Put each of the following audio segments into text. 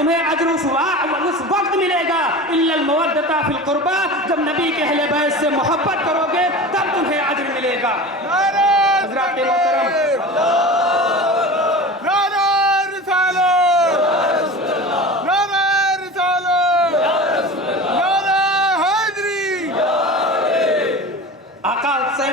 तुम्हें अजर उस वक्त मिलेगा इल्लल मवद्दता फिल कुर्बा, जब नबी के अहले बैत से मोहब्बत करोगे तब तुम्हें अजर मिलेगा। हज़रात मोहतरम,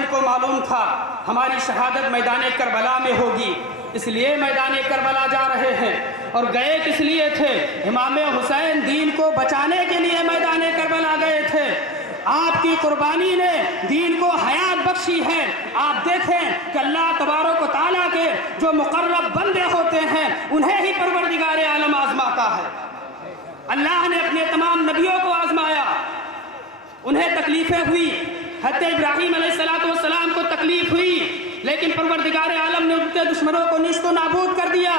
को मालूम था हमारी शहादत मैदान करबला में होगी, इसलिए मैदान करबला जा रहे हैं। और गए किस लिए थे? इमाम हुसैन दीन को बचाने के लिए मैदान करबला गए थे। आपकी कुर्बानी ने दीन को हयात बख्शी है। आप देखें कि अल्लाह तबारक व तआला के जो मुकर्रब बंदे होते हैं उन्हें ही परवरदिगार आलम आजमाता है। अल्लाह ने अपने तमाम नबियों को आजमाया, उन्हें तकलीफें हुई। हज़रत इब्राहीम अलैहिस्सलाम को तकलीफ हुई, लेकिन परवरदिगार आलम ने उनके दुश्मनों को निस्तो नाबूद कर दिया।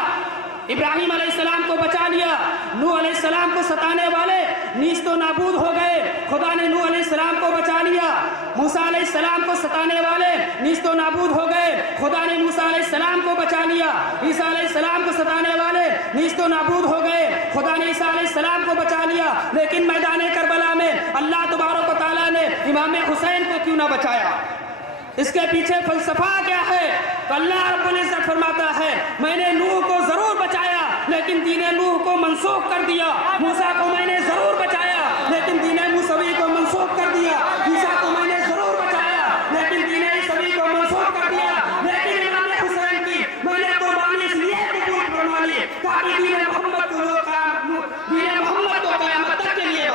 इब्राहीम अलैहिस्सलाम को बचा लिया। नूह अलैहिस्सलाम को सताने वाले निस्तो नाबूद हो गए, खुदा ने नूह अलैहिस्सलाम को बचा लिया। मूसा अलैहिस्सलाम को सताने वाले निस्तो नाबूद हो गए, खुदा ने मूसा अलैहिस्सलाम को बचा लिया। ईसा अलैहिस्सलाम को सताने वाले निस्तो नाबूद हो गए, खुदा ने ईसा अलैहिस्सलाम को बचा लिया। लेकिन मैदान करबला में अल्लाह तबारक व तआला ने इमाम हुसैन को क्यों ना बचाया? इसके पीछे फलसफा क्या है? तो अल्लाह रब्बुल इज्जत फरमाता है, मैंने नूह को जरूर बचाया लेकिन दीने नूह को मनसूख कर दिया। मूसा को मैंने जरूर बचाया लेकिन दीने मूसवी को मनसूख कर दिया। ईसा को मैंने जरूर बचाया लेकिन दीने ईसवी को मनसूख कर दिया। लेकिन इमाम हुसैन की मैंने कुर्बानी इसलिए कबूल करवा ली ताकि दीने मोहम्मद को क़यामत तक के लिए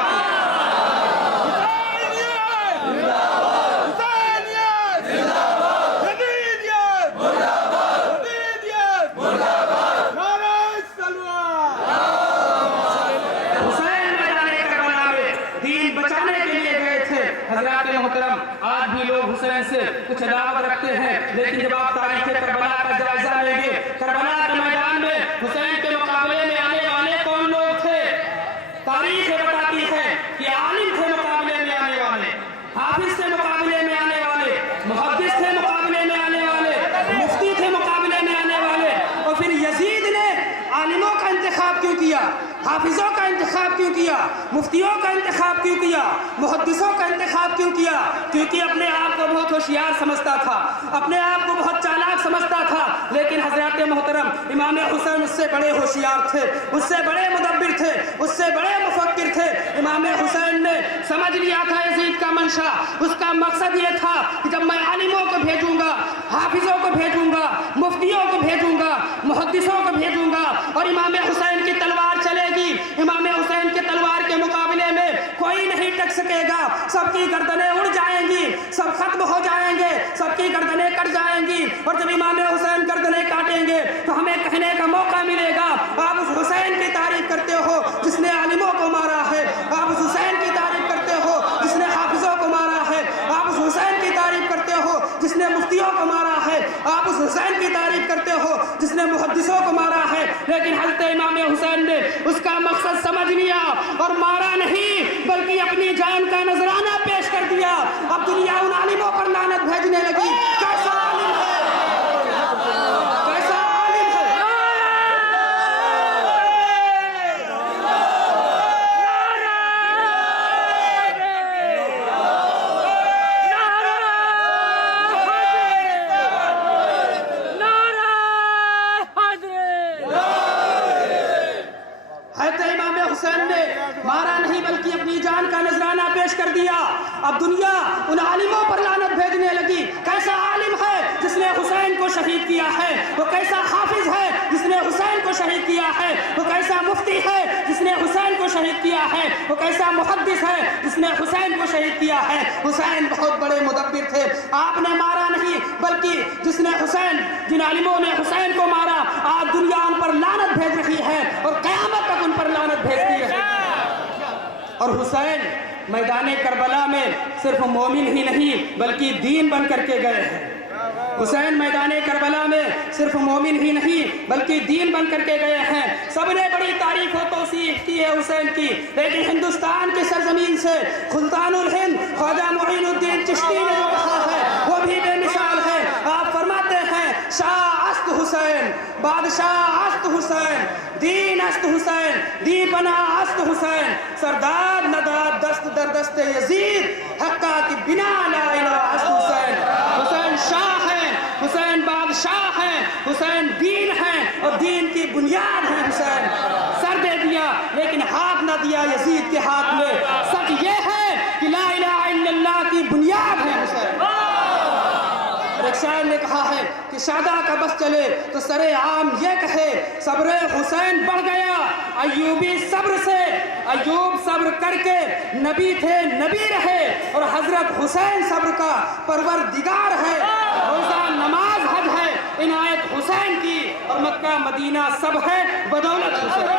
मोहतरम। आज भी लोग हुसैन से कुछ अदावत रखते हैं, लेकिन जब आप तारीख़ करबला का जायजा लेंगे, करबला के मैदान में हुसैन के मुकाबले में आने वाले कौन लोग थे? तारीख़ बताती है कि आलिम थे मुकाबले में आने वाले, हाफिज थे मुकाबले में आने वाले, मुहद्दिस थे मुकाबले में आने वाले, मुफ्ती थे मुकाबले में आने वाले। और फिर यजीद ने आलिमों का इंतखाब क्यों किया? हाफिजों का इंतखाब क्यों किया? मुफ्तियों का इंतखाब क्यों किया? मुहद्दिसों का इंतखाब क्यों किया? क्योंकि अपने आप को बहुत होशियार समझता था, अपने आप को बहुत चालाक समझता था। लेकिन हज़रात मोहतरम, इमाम हुसैन उससे बड़े होशियार थे, उससे बड़े मुदब्बिर थे, उससे बड़े मुफक्किर थे। इमाम हुसैन ने समझ लिया था यजीद का मंशा, उसका मकसद ये था कि जब मैं आलिमों को भेजूंगा, हाफिजों को भेजूंगा, मुफ्तियों को भेजूंगा, मुहद्दिसों को भेजूंगा और इमाम हुसैन की तलवार चलेगी, इमाम हुसैन के तलवार के मुकाबले में कोई नहीं टक सकेगा। सबकी गर्दनें उड़ जाएंगी, सब खत्म हो जाएंगे, सबकी गर्दनें कट जाएंगी। और जब इमाम हुसैन गर्दनें काटेंगे तो हमें कहने का मौका मिलेगा, आप उस हुसैन की तारीफ करते हो जिसने आलिमों को मारा है, आप उस हुसैन की तारीफ करते हो जिसने हाफिजों को मारा है, आप उस हुसैन की तारीफ करते हो जिसने मुफ्तियों को मारा है, आप उस हुसैन की तारीफ करते हो जिसने मुहद्दिसों को मारा है। लेकिन हज़रत इमाम हुसैन ने उसका मकसद समझ लिया और मारा नहीं बल्कि अपनी जान का नजराना पेश कर दिया। अब दुनिया उन आलिमों पर लानत भेजने लगी। कैसा आलिम है, कैसा आलिम है। मारा नहीं बल्कि अपनी जान का नजराना पेश कर दिया। अब दुनिया उन आलिमों पर लानत भेजने लगी। कैसा आलिम है जिसने हुसैन को शहीद किया है, वो कैसा हाफिज है जिसने हुसैन को शहीद किया है, वो कैसा मुफ्ती है जिसने हुसैन को शहीद किया है, वो कैसा मुहद्दिस है जिसने हुसैन को शहीद किया है। हुसैन बहुत बड़े मुदब्बिर थे। आपने मारा नहीं बल्कि जिसने हुसैन, जिन आलिमों ने हुसैन को मारा, आज दुनिया उन पर लानत भेज रही है और क़यामत तक उन पर लानत भेजती है। और हुसैन मैदान करबला में सिर्फ मोमिन ही नहीं बल्कि दीन बन करके गए हैं। हुसैन मैदान करबला में सिर्फ मोमिन ही नहीं बल्कि दीन बन करके गए हैं। सबने बड़ी तारीफ और तौसीफ की है हुसैन की, लेकिन हिंदुस्तान की सरजमीन से सुल्तानुल हिंद ख्वाजा मुईनुद्दीन चिश्ती ने जो कहा है वो भी बेमिसाल है। आप फरमाते हैं शाह अस्त हुसैन, बादशाह अस्त हुसैन, दीन अस्त हुसैन, दीपना अस्त हुसैन, सरदार नदाद दस्त दर दस्ते यजीद, हक्का की बिना ला इलाहा अस्त हुसैन। हुसैन शाह है, हुसैन बादशाह है, हुसैन दीन है और दीन की बुनियाद है। हुसैन सर दे दिया लेकिन हाथ न दिया यजीद के हाथ में। सच ये है कि ला इलाहा इल्लल्लाह की बुनियाद है हुसैन। एक शायर ने कहा है कि शादा का बस चले तो सरे आम ये कहे, सब्र हुसैन बढ़ गया अय्यूबी सब्र से। अय्यूब सब्र करके नबी थे, नबी रहे, और हजरत हुसैन सब्र का परवरदिगार है। रोजा नमाज हज है इनायत हुसैन की, और मक्का मदीना सब है बदौलत हुसैन।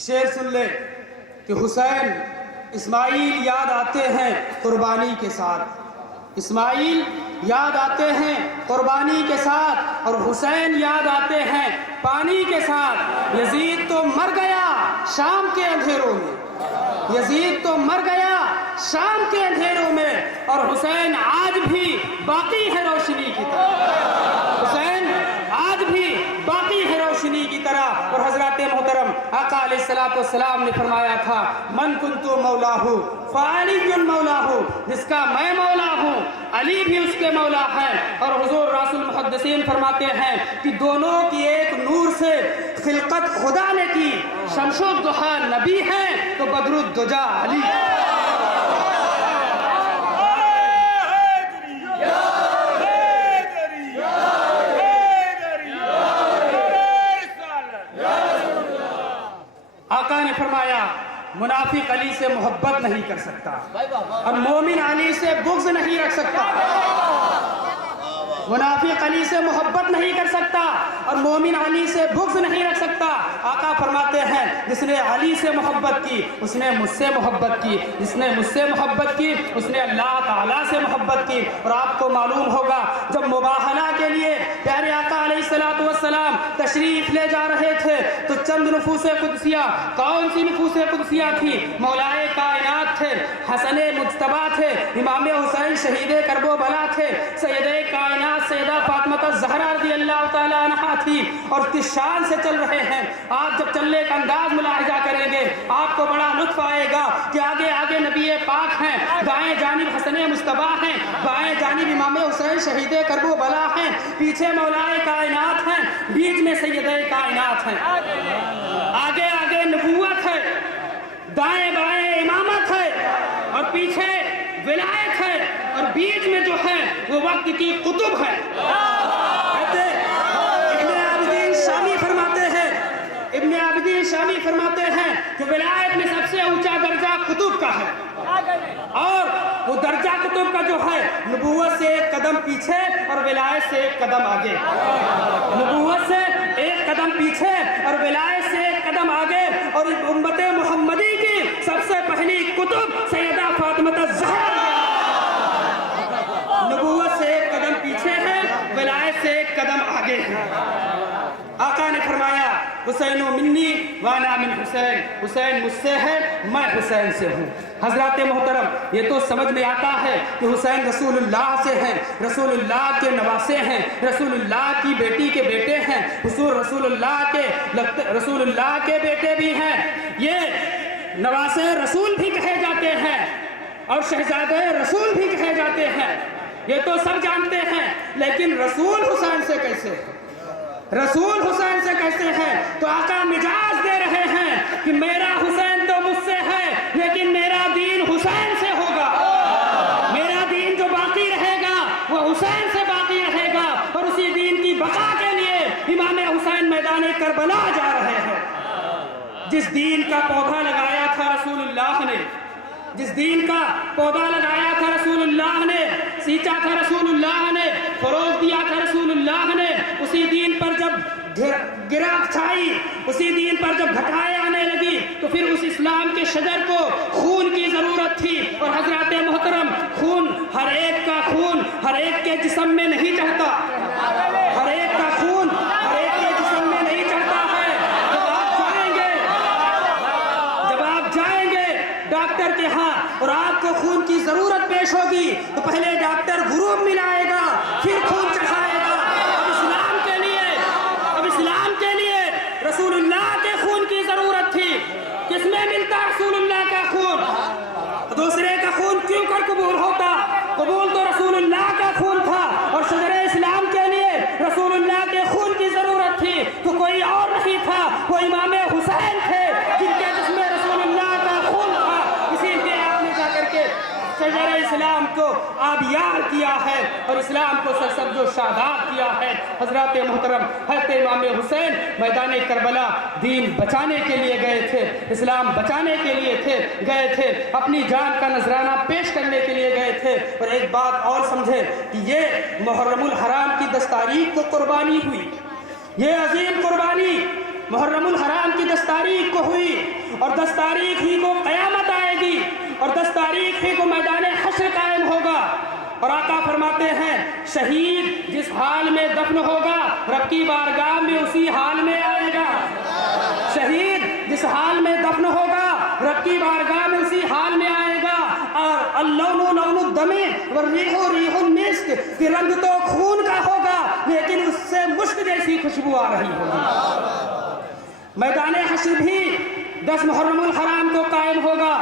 शेर सुन ले कि हुसैन इस्माइल याद आते हैं कुर्बानी के साथ, इस्माइल याद आते हैं कुर्बानी के साथ, और हुसैन याद आते हैं पानी के साथ। यजीद तो मर गया शाम के अंधेरों में, यजीद तो मर गया शाम के अंधेरों में, और हुसैन आज भी बाकी है रोशनी की तरह। हुसैन आज भी बाकी है रोशनी की तरह। और हजरत मोहतरम आका अलैहिस्सलाम ने फरमाया था, मन कुन्तु मौलाहू फ़अलियुन मौलाहू, जिसका मैं मौला हूँ अली भी उसके मौला है। और हुजूर रसूल मुहद्दिसीन फरमाते हैं कि दोनों की एक नूर से खिलकत खुदा ने की, शमशुद्दुहा नबी है तो बदरुद्दुजा अली। आका ने फरमाया मुनाफिक अली से मोहब्बत नहीं कर सकता और मोमिन अली से बुग़्ज़ नहीं रख सकता। मुनाफिक अली से मोहब्बत नहीं कर सकता और मोमिन अली से बुग़्ज़ नहीं रख सकता। आका फरमाते हैं जिसने अली से मोहब्बत की उसने मुझसे मोहब्बत की, जिसने मुझसे मोहब्बत की उसने अल्लाह ताला से मोहब्बत की। और आपको मालूम होगा जब मुबाहला के लिए प्यारे आका अलैहिस्सलातु वस्सलाम तशरीफ ले जा रहे थे तो चंद नुफूसे कुदसिया, कौन सी नुफूसे कुदसिया थी? मौलाए कायनात थे, हसने मुज्तबा थे, इमाम हुसैन शहीदे करबला थे, सैयदे कायनात सैयदा फातिमा ज़हरा रज़ियल्लाहु ताला अन्हा थी। और किस शान से चल रहे हैं। आप जब चलने का अंदाज मुलाहिजा करेंगे आपको बड़ा लुत्फ आएगा कि आगे आगे नबी पाक हैं, दाएं जानिब हसने मुज्तबा हैं, बाएं जानिब इमाम हुसैन शहीदे करबला हैं, पीछे मौलाए कायनात हैं, बीच में सैयदे कायनात हैं। आगे आगे नबूवत है, दाएं बाएं इमामत है और पीछे विलायत है और बीच में जो है वो वक्त की कुतुब है। इब्ने आबिदीन शामी फरमाते हैं कि विलायत में सबसे ऊंचा दर्जा कुतुब का है और वो दर्जा कुतुब का जो है नबूवत से एक कदम पीछे और विलायत से एक कदम आगे। नबूवत से एक कदम पीछे और विलायत से एक कदम आगे। और उम्मत मोहम्मदी की सबसे पहली कुतुब सैयदा फातिमा ज़हरा नबूवत से एक कदम पीछे है, विलायत से एक कदम आगे है। आका ने फरमाया हुसैन मिन्नी वाना मिन हुसैन, हुसैन मुझसे है मैं हुसैन से हूँ। हजरत मोहतरम ये तो समझ में आता है कि हुसैन रसूलुल्लाह से हैं, रसूलुल्लाह के नवासे हैं, रसूलुल्लाह की बेटी के बेटे हैं, हुजूर रसूलुल्लाह के बेटे भी हैं। ये नवासे रसूल भी कहे जाते हैं और शहजादे रसूल भी कहे जाते हैं। ये तो सब जानते हैं लेकिन रसूल हुसैन से कैसे, रसूल हुसैन से कैसे हैं? तो आका मिजाज दे रहे हैं कि मेरा हुसैन तो मुझसे है लेकिन मेरा हुसैन से बाकी रहेगा और उसी दीन की बका के लिए इमाम हुसैन मैदान करबला जा रहे हैं। जिस दीन का पौधा लगाया था रसूलुल्लाह ने, जिस दीन का पौधा लगाया था रसूलुल्लाह ने, सींचा था रसूलुल्लाह ने, फरोग दिया था रसूलुल्लाह ने, उसी दीन पर जब गिरावट छाई, उसी दीन पर जब घटाएं आने लगी, तो फिर उस इस्लाम के शजर को खून की जरूरत थी। और हजरत मोहतरम, खून हर एक का खून हर एक के जिस्म में नहीं चढ़ता, हर एक का खून हर एक के जिस्म में नहीं चढ़ता है। जब आप जाएंगे डॉक्टर के यहाँ और आपको खून की जरूरत पेश होगी, तो पहले डॉक्टर गुरूब मिलाएगा, फिर खून चढ़ाएगा। इस्लाम के लिए रसूलुल्लाह के खून की जरूरत थी। किसमें मिलता रसूलुल्लाह का खून? दूसरे का खून क्यों कर कबूल होता? कबूल तो रसूलुल्लाह का खून था और शजरे इस्लाम के लिए रसूलुल्लाह के खून की जरूरत थी, तो कोई और नहीं था, वो इमाम हुसैन थे जिनके जिसमें रसूलुल्लाह का खून था। इसीलिए आपने जाकर के शजरे इस्लाम को आबियार किया है और इस्लाम को सरसब्ज़ व शादाब किया है। हजरत मोहतरम हज़रत इमाम हुसैन मैदान करबला दीन बचाने के लिए गए थे, इस्लाम बचाने के लिए गए थे, अपनी जान का नजराना पेश करने के लिए गए थे। और एक बात और समझे कि ये मुहर्रमुल हराम की 10 तारीख को कुर्बानी हुई, ये अजीम कुर्बानी मुहर्रमुल हराम की 10 तारीख को हुई और 10 तारीख ही को क़यामत आएगी और 10 तारीख ही को मैदान हश्र कायम होगा। और आका फरमाते हैं, शहीद जिस हाल में दफन होगा रब की बारगाह में उसी हाल में आएगा। शहीद जिस हाल में दफन होगा रब की बारगाह में उसी हाल में आएगा। और अल्लौनु लौनु दमे व रीहु रीहुल मिस्क, कि रंग तो खून का होगा लेकिन उससे मुश्क जैसी खुशबू आ रही होगी। मैदान हश्र भी 10 मुहर्रमुल हराम को कायम होगा।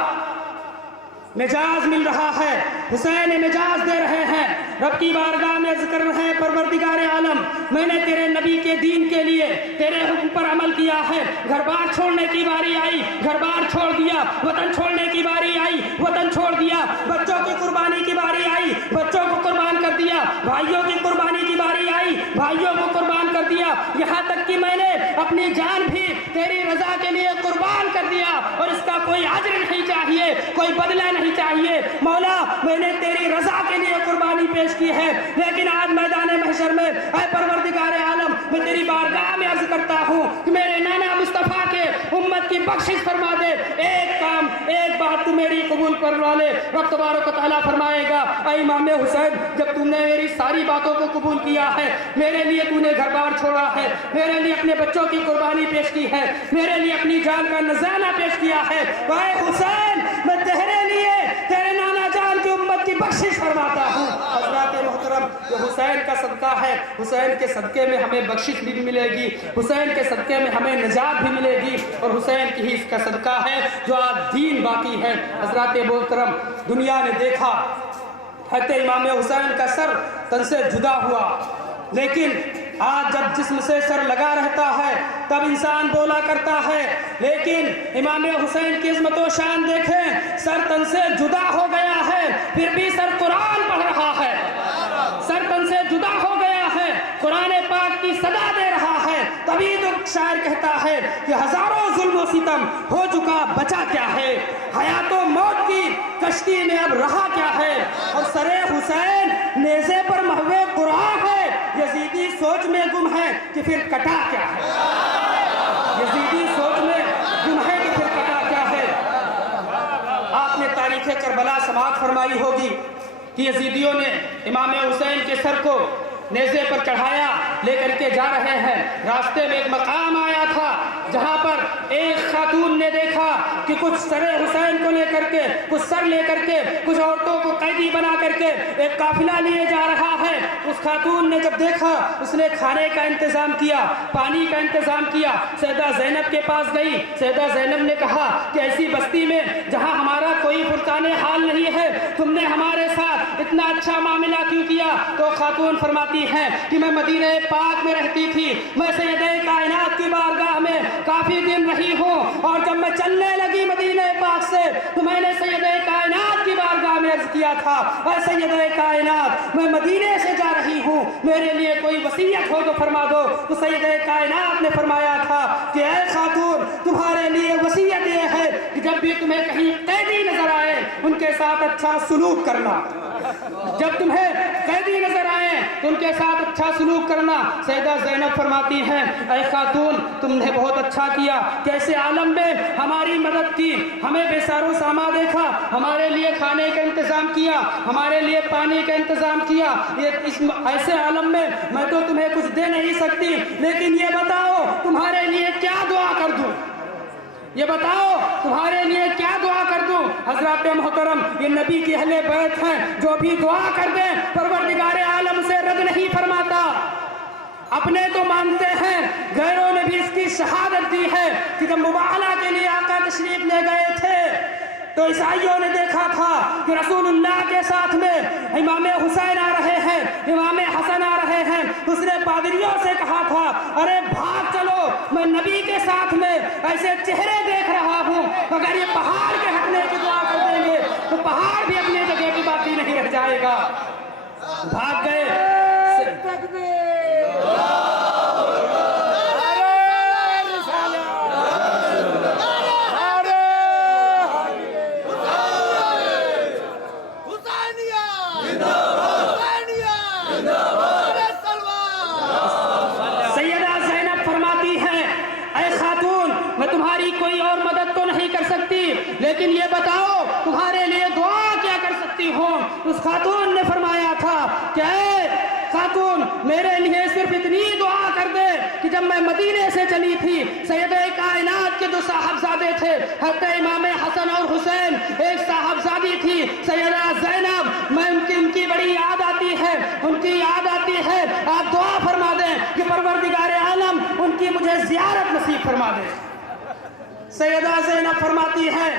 मिजाज मिल रहा है, हुसैन मिजाज दे रहे हैं, रब की बारगाह में जिक्र रहे हैं, परवरदिगार आलम मैंने तेरे नबी के दीन के लिए तेरे हुक्म पर अमल किया है। घर बार छोड़ने की बारी आई, घर बार छोड़ दिया। वतन छोड़ने की बारी आई, वतन छोड़ दिया। बच्चों की कुर्बानी की बारी आई, बच्चों को कुर्बान कर दिया। भाइयों की कुर्बानी की बारी आई, भाइयों को कुर्बान कर दिया। यहाँ तक कि मैंने अपनी जान भी तेरी रजा के लिए कुर्बान कर दिया और इसका कोई अज्र नहीं चाहिए, कोई बदला नहीं चाहिए। मौला मैंने तेरी रजा के लिए कुर्बानी पेश की है, लेकिन आज मैदान महशर में ऐ परवरदिगार आलम मैं तेरी बारगाह में अर्ज करता हूँ कि मेरे नाना मुस्तफा के उम्मत की बख्शिश फरमा दे। एक काम, एक बात तू मेरी कबूल करने वाले रब तबारक व तआला फरमाएगा, ऐ इमाम हुसैन जब तुमने मेरी सारी बातों को कबूल किया है, मेरे लिए तूने घर बार छोड़ा है, मेरे लिए अपने बच्चों की कुर्बानी पेश की है, मेरे लिए अपनी जान का नजराना पेश किया है, ऐ हुसैन मैं तेरे लिए तेरे नाना जान की उम्मत की बख्शिश फरमाता हूँ। हज़रात मोहतरम ये हुसैन का सदका है, हुसैन के सदके में हमें बख्शिश भी मिलेगी, हुसैन के सदके में हमें निजात भी मिलेगी और हुसैन की ही इसका सदका है जो आज दीन बाकी है। हज़रात मोहतरम दुनिया ने देखा हज़रत इमाम हुसैन का सर तन से जुदा हुआ, लेकिन आज जब जिस्म से सर लगा रहता है तब इंसान बोला करता है, लेकिन इमाम हुसैन की इज़्ज़त व शान देखें, सर तन से जुदा हो गया है फिर भी सर कुरान पढ़ रहा है, सर तन से जुदा हो गया है कुरान पाक की सदा दे रहा है। तभी तो शायर कहता है कि हजारों जुल्म सितम हो चुका बचा क्या है, हयातो मौत की कश्ती में अब रहा क्या है। और सरे हुसैन नेज़े पर महवे कुरान है, यजीदी सोच में गुम है कि फिर कटा क्या है, यजीदी सोच में गुम है कि फिर कटा क्या है। आपने तारीख़ करबला समाअत फरमाई होगी कि यजीदियों ने इमाम हुसैन के सर को नेज़े पर चढ़ाया लेकर के जा रहे हैं। रास्ते में एक मकाम आया था जहां पर एक खातून ने देखा कि कुछ सरे हुसैन को लेकर के, कुछ सर लेकर के, कुछ औरतों को कैदी बना करके एक काफिला लिए जा रहा है। उस खातून ने जब देखा, उसने खाने का इंतजाम किया, पानी का इंतजाम किया, सैयदा ज़ैनब के पास गई। सैयदा ज़ैनब ने कहा कि ऐसी बस्ती में जहां हमारा कोई फुरकाने हाल नहीं है, तुमने हमारे साथ इतना अच्छा मामला क्यों किया? तो खातून फरमाती है कि मैं मदीने पाक में रहती थी, मैं सैयदे कायनात की बारगाह में काफी दिन रही हूँ और जब मैं चलने लगी मदीने पाक से तो मैंने सैयदे कायनात की बारगाह में अर्ज किया था, ऐ सैयदे कायनात मैं मदीने से जा मेरे लिए कोई वसीयत हो तो फरमा दो। तो सैयदे कायनात ने फरमाया था कि ऐ खातून, तुम्हारे लिए वसीयत ये है कि जब भी तुम्हें कहीं कैदी नजर आए उनके साथ अच्छा सलूक करना। जब तुम्हें कैदी नजर आए तो उनके साथ अच्छा सलूक करना। सैयदा ज़ैनब फरमाती हैं, ऐ खातून, तुमने बहुत अच्छा किया, कैसे आलम में हमारी मदद की, हमें बेसारो सामा देखा, हमारे लिए खाने का इंतजाम किया, हमारे लिए पानी का इंतजाम किया। ये इस ऐसे आलम में मैं तो तुम्हें कुछ दे नहीं सकती, लेकिन ये बताओ तुम्हारे लिए क्या दुआ कर दूं, ये बताओ तुम्हारे लिए क्या दुआ कर दूं। हजरत मोहतरम, ये नबी की अहले बैत हैं, जो भी दुआ कर दे परवरदिगार आलम से रद्द नहीं फरमाता। अपने तो मानते हैं, गैरों ने भी इसकी शहादत दी है कि जब मुबाहला के लिए आका तशरीफ ले गए थे तो ईसाइयों ने देखा था कि रसूलुल्लाह के साथ में इमाम हुसैन आ रहे हैं, इमाम हसन आ रहे हैं। उसने पादरियों से कहा था, अरे भाग चलो, मैं नबी के साथ में ऐसे चेहरे देख रहा हूँ, अगर ये पहाड़ के हटने की दुआ कर देंगे तो पहाड़ भी अपनी जगह की बाकी नहीं रह जाएगा। भाग गए। लेकिन ये बताओ तुम्हारे लिए दुआ क्या कर सकती हो। उस खातून ने फरमाया था कि खातून, मेरे लिए सिर्फ इतनी दुआ कर दे कि जब मैं मदीने से चली थी, सैयदे कायनात के दो साहबजादे थे, हज़रत इमाम हसन और हुसैन, एक साहबजादी थी सैयदा ज़ैनब, मैं उनकी बड़ी याद आती है, उनकी याद आती है। आप दुआ फरमा दें कि परवरदिगार आलम उनकी मुझे ज़ियारत नसीब फरमा दे। सैयदा ज़ैनब फरमाती है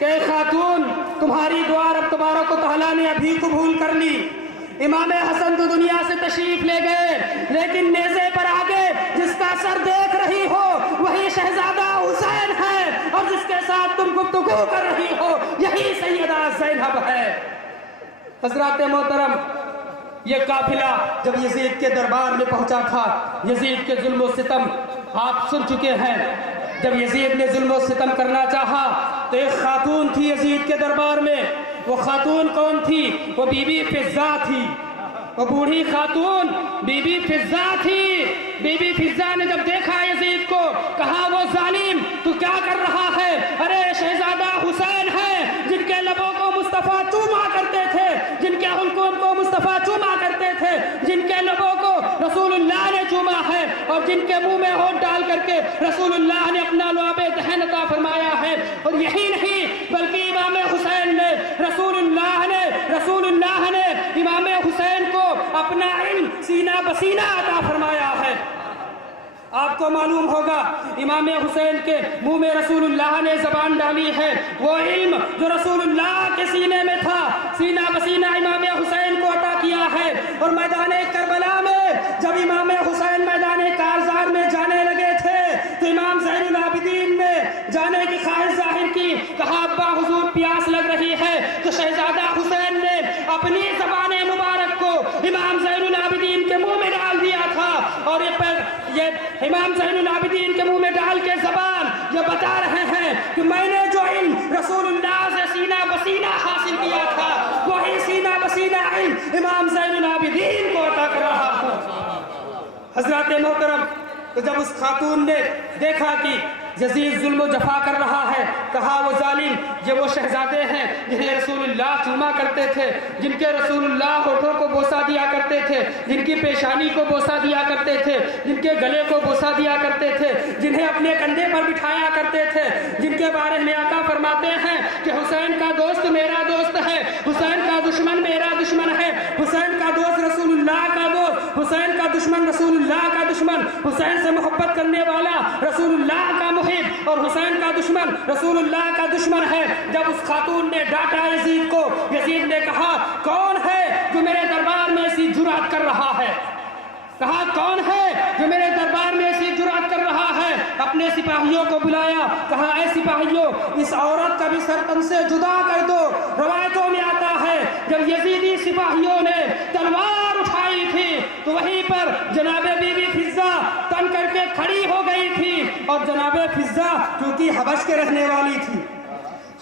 कि खातून, तुम्हारी दुआ रब तबारक व तआला ने अभी कबूल कर ली। इमाम हसन तो दुनिया से तशरीफ ले गए, लेकिन नेज़े पर आगे जिसका सर देख रही हो वही शहजादा हुसैन है, और जिसके साथ तुम गुफ्तगू कर रही हो यही सैयदा ज़ैनब है। हज़रात मोहतरम, ये काफिला जब यजीद के दरबार में पहुंचा था, यजीद के जुल्म व सितम आप सुन चुके हैं। जब यजीद ने जुल्म व सितम करना चाहा तो एक खातून थी यजीद के दरबार में। वो खातून कौन थी? वो बीबी फिज़्ज़ा थी। वो बूढ़ी खातून बीबी फिज़्ज़ा थी। बीबी फिज़्ज़ा ने जब देखा यजीद को, कहा, वो जालिम तू क्या कर रहा है? अरे शहजादा हुसैन है, जिनके लबों को मुस्तफ़ा चूमा करते थे, जिनके हुल्कों को मुस्तफ़ा चूमा करते थे, जिनके लबों को रसूलुल्लाह ने चूमा है, और जिनके मुंह में होंठ डाल करके रसूलुल्लाह ने अपना लुआबे दहन अता फरमाया है। और यही नहीं बल्कि इमाम हुसैन ने रसूलुल्लाह ने इमाम हुसैन को अपना इल्म सीना बसीना अता फरमाया है। आपको मालूम होगा इमाम हुसैन के मुंह में रसूलुल्लाह ने ज़बान डाली है। वो इल्म जो रसूलुल्लाह के सीने में था, सीना बसीना इमाम हुसैन को अता किया है। और मैदान करबला में जब इमाम हुसैन मैदान कारज़ार में जाने लगे थे तो इमाम ज़ैनुल आबिदीन ने जाने की ख्वाहिश जाहिर की। कहा, अब्बा हुजूर प्यास लग रही है। तो शहजादा हुसैन ने अपनी ज़बान मुबारक को इमाम ज़ैनुल आबिदीन के मुंह में डाल दिया था, और ये इमाम ज़ैनुल आबिदीन के मुंह में डाल के ज़बान ये बता रहे हैं कि मैंने जो इल्म रसूलुल्लाह से सीना बसीना हासिल किया था, वही सीना बसीना इल्म इमाम ज़ैनुल आबिदीन को अता कर रहा हूँ। हज़रात मोहतरम, तो जब उस खातून ने देखा कि यजीद जुल्म जफा कर रहा है, कहा, वो जालिम, ये वो शहजादे हैं जिन्हें रसूलुल्लाह चूमा करते थे, जिनके रसूलुल्लाह होठों को बोसा दिया करते थे, जिनकी पेशानी को बोसा दिया करते थे, जिनके गले को बोसा दिया करते थे, जिन्हें अपने कंधे पर बिठाया करते थे, जिनके बारे में आका फरमाते हैं कि हुसैन का दोस्त मेरा दोस्त है, हुसैन का दुश्मन मेरा दुश्मन है, हुसैन का दोस्त रसूलुल्लाह का दोस्त, हुसैन का दुश्मन रसूलुल्लाह का दुश्मन, हुसैन से मोहब्बत करने वाला रसूलुल्लाह का मुहिब और हुसैन का दुश्मन रसूलुल्लाह का दुश्मन है। जब उस खातून ने डांटा यजीद को, यजीद ने कहा, कौन है जो मेरे दरबार में ऐसी जुरात कर रहा है? कहा, कौन है जो मेरे दरबार में ऐसी जुरात कर रहा है? अपने सिपाहियों को बुलाया, कहा, ऐ सिपाहियों, इस औरत का भी सर तन से जुदा कर दो। रवायतों में आता है जब यजीदी सिपाहियों ने तलवार उठाई थी तो वही पर जनाबे बीबी फिजा तन करके खड़ी हो गई थी। और जनाबे फिजा क्योंकि हबश के रहने वाली थी,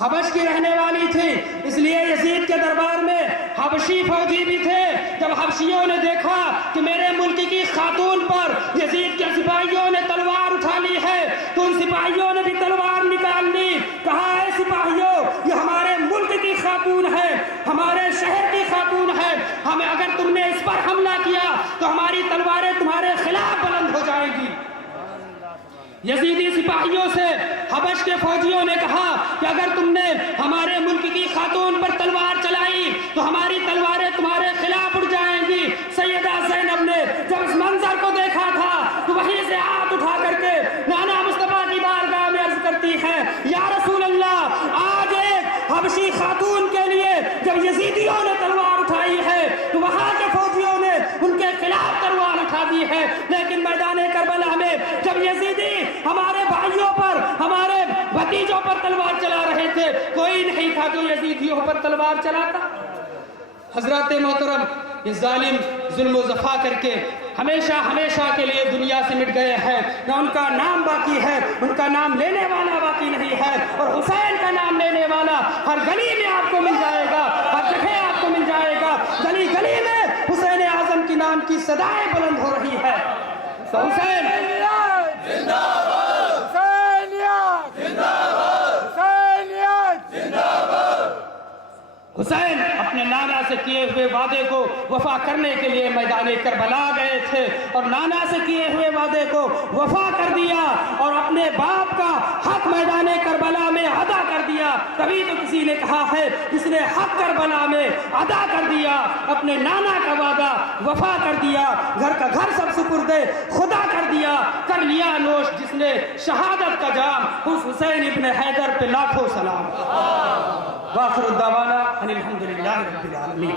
हबश की रहने वाली थी, इसलिए यजीद के दरबार में हबशी फौजी भी थे। जब हबशियों ने देखा कि मेरे मुल्क की खातून पर यजीद के सिपाहियों ने तलवार उठा ली है, तो उन सिपाहियों ने भी तलवार निकाल ली। कहा है सिपाहियों, ये हमारे मुल्क की खातून है, हमारे शहर की खातून है, हमें अगर तुमने इस पर हमला किया तो हमारी तलवारें तुम्हारे खिलाफ बुलंद हो जाएगी। यजीदी सिपाहियों से हबश के फौजियों ने कहा कि अगर तुमने हमारे मुल्क की खातून पर तलवार चलाई तो हमारी तलवारें तुम्हारे खिलाफ उड़ जाएंगी। सैयदा ज़ैनब ने जब इस मंजर को देखा था तो वहीं से हाथ उठा करके नाना मुस्तफा की बारगाह में अर्ज करती है, या रसूल अल्लाह, आज एक हबशी खातून के लिए जब यजीदियों ने तलवार उठाई है तो वहां के फौजियों ने उनके खिलाफ तलवार उठा दी है, लेकिन मैदान करबला में जब यजीदी हमारे भाइयों पर, हमारे भतीजों पर तलवार चला रहे थे, कोई नहीं था जो यजीदियों पर तलवार चलाता। हजरत मोहतरम, ये जालिम जुल्म ज़फ़ा करके हमेशा हमेशा के लिए दुनिया से मिट गए हैं, न उनका नाम बाकी है, उनका नाम लेने वाला बाकी नहीं है। और हुसैन का नाम लेने वाला हर गली में आपको मिल जाएगा, हर जगह आपको मिल जाएगा। गली गली में हुसैन आज़म की नाम की सदाएं बुलंद हो रही है। तो हुसैन हुसैन अपने नाना से किए हुए वादे को वफा करने के लिए मैदान करबला गए थे और नाना से किए हुए वादे को वफा कर दिया और अपने बाप का हक मैदान करबला में अदा कर दिया। तभी तो किसी ने कहा है, जिसने हक करबला में अदा कर दिया, अपने नाना का वादा वफा कर दिया, घर का घर सब सुपुर्दे खुदा कर दिया, कर लिया नोश जिसने शहादत का जाम। उस हुसैन इब्न हैदर पे लाखों सलाम। वाखिर दावाना अनिल हम्दुलिल्लाहि रब्बिल आलमीन।